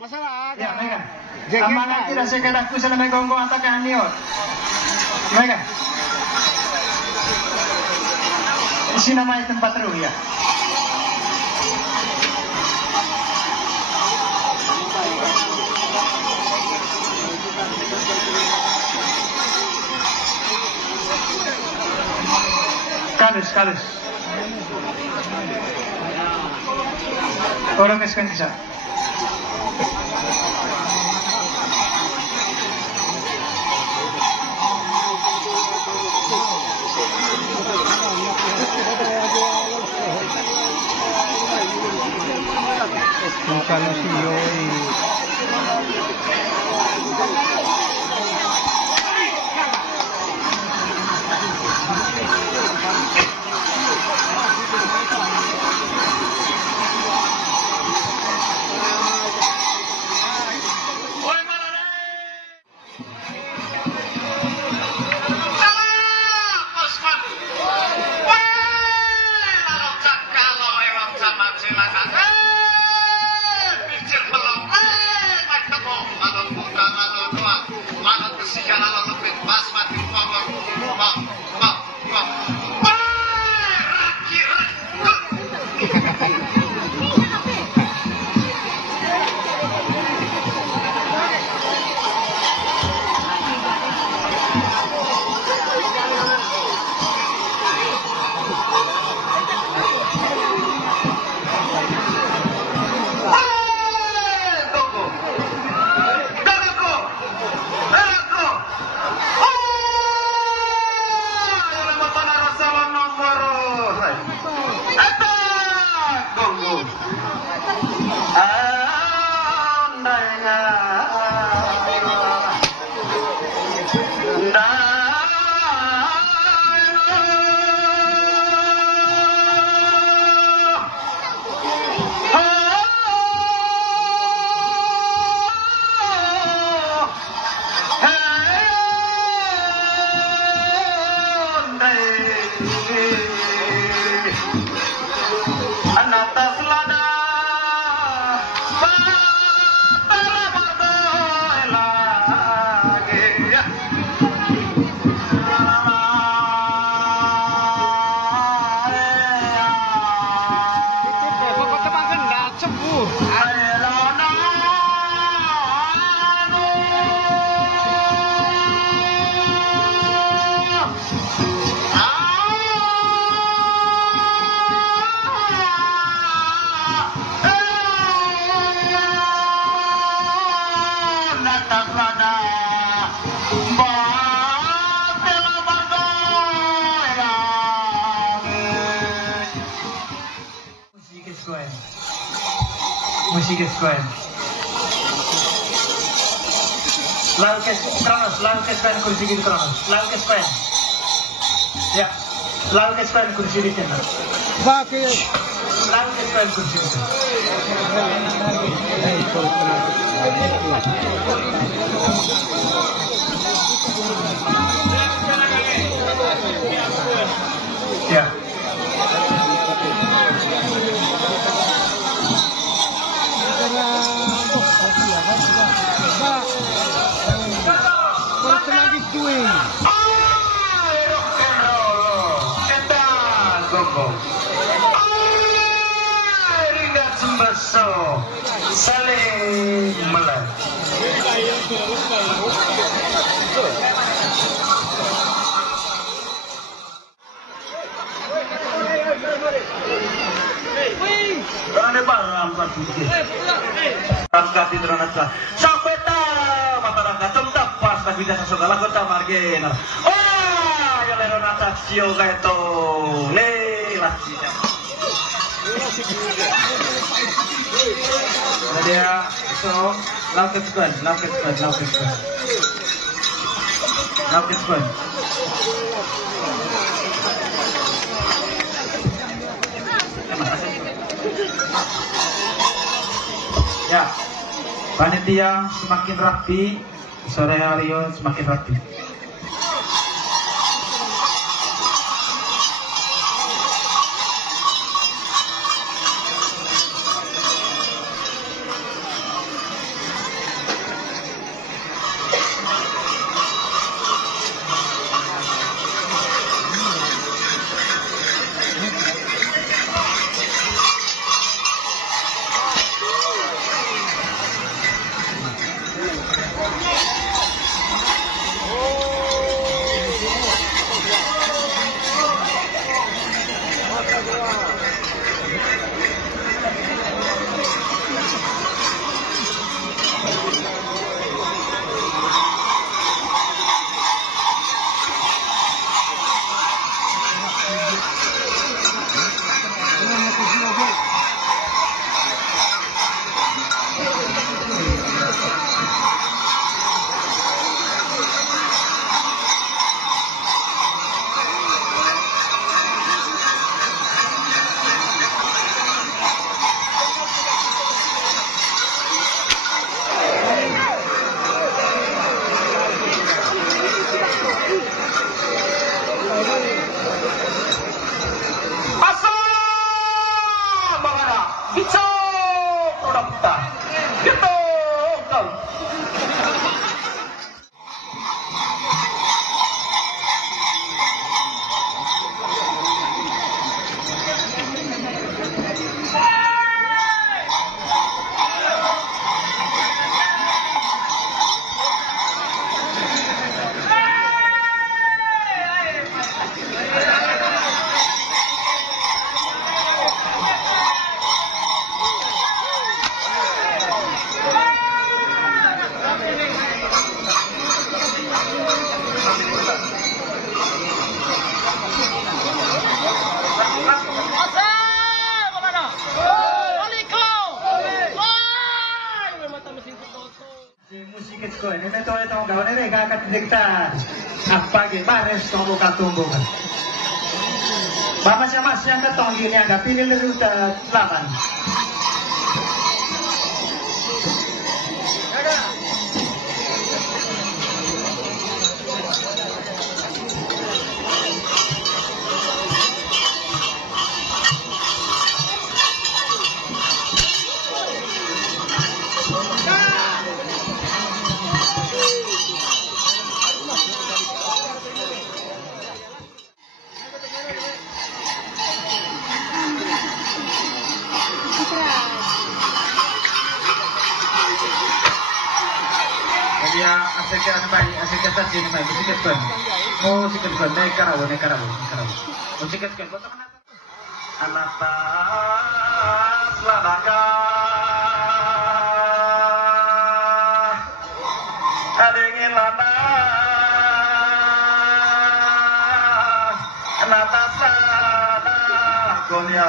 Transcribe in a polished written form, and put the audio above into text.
masalah. Ya, mereka. Amanah tidak sekadar kusa na gongo atakan niyo. Mereka. Isi nama tempat ru ya. Kalus. Orang keskan bisa. Bukan CEO Musik Square. Laukes Square kursi di Kronos. Laukes Square. Ya. Laukes Square kursi di sana. Bakit? Laukes Square kursi di sana. Ya. Ringat sembaso saling melek. Rane barang pasti. Angkat di teranasa. Sampai tak masyarakat tempat pas tak bisa segala kota margena. Oh, ya lero natasio kaito. Nih. Ada so Laukes Square. Ya, panitia semakin rapi, sore hari semakin rapi. ito gawin nila, kakatiligta. Apagi, bares, tunggu katumbukan. Bapak siya mas, yang ketong gini, ang kapilin na rin laban. Dia asyik baik, asyik atas sini baik, sikit kan. Oh, sikit kan, naik karabu. Oh, sikit kan. Anata Ladaka Adingin lana Anata Sada Agonia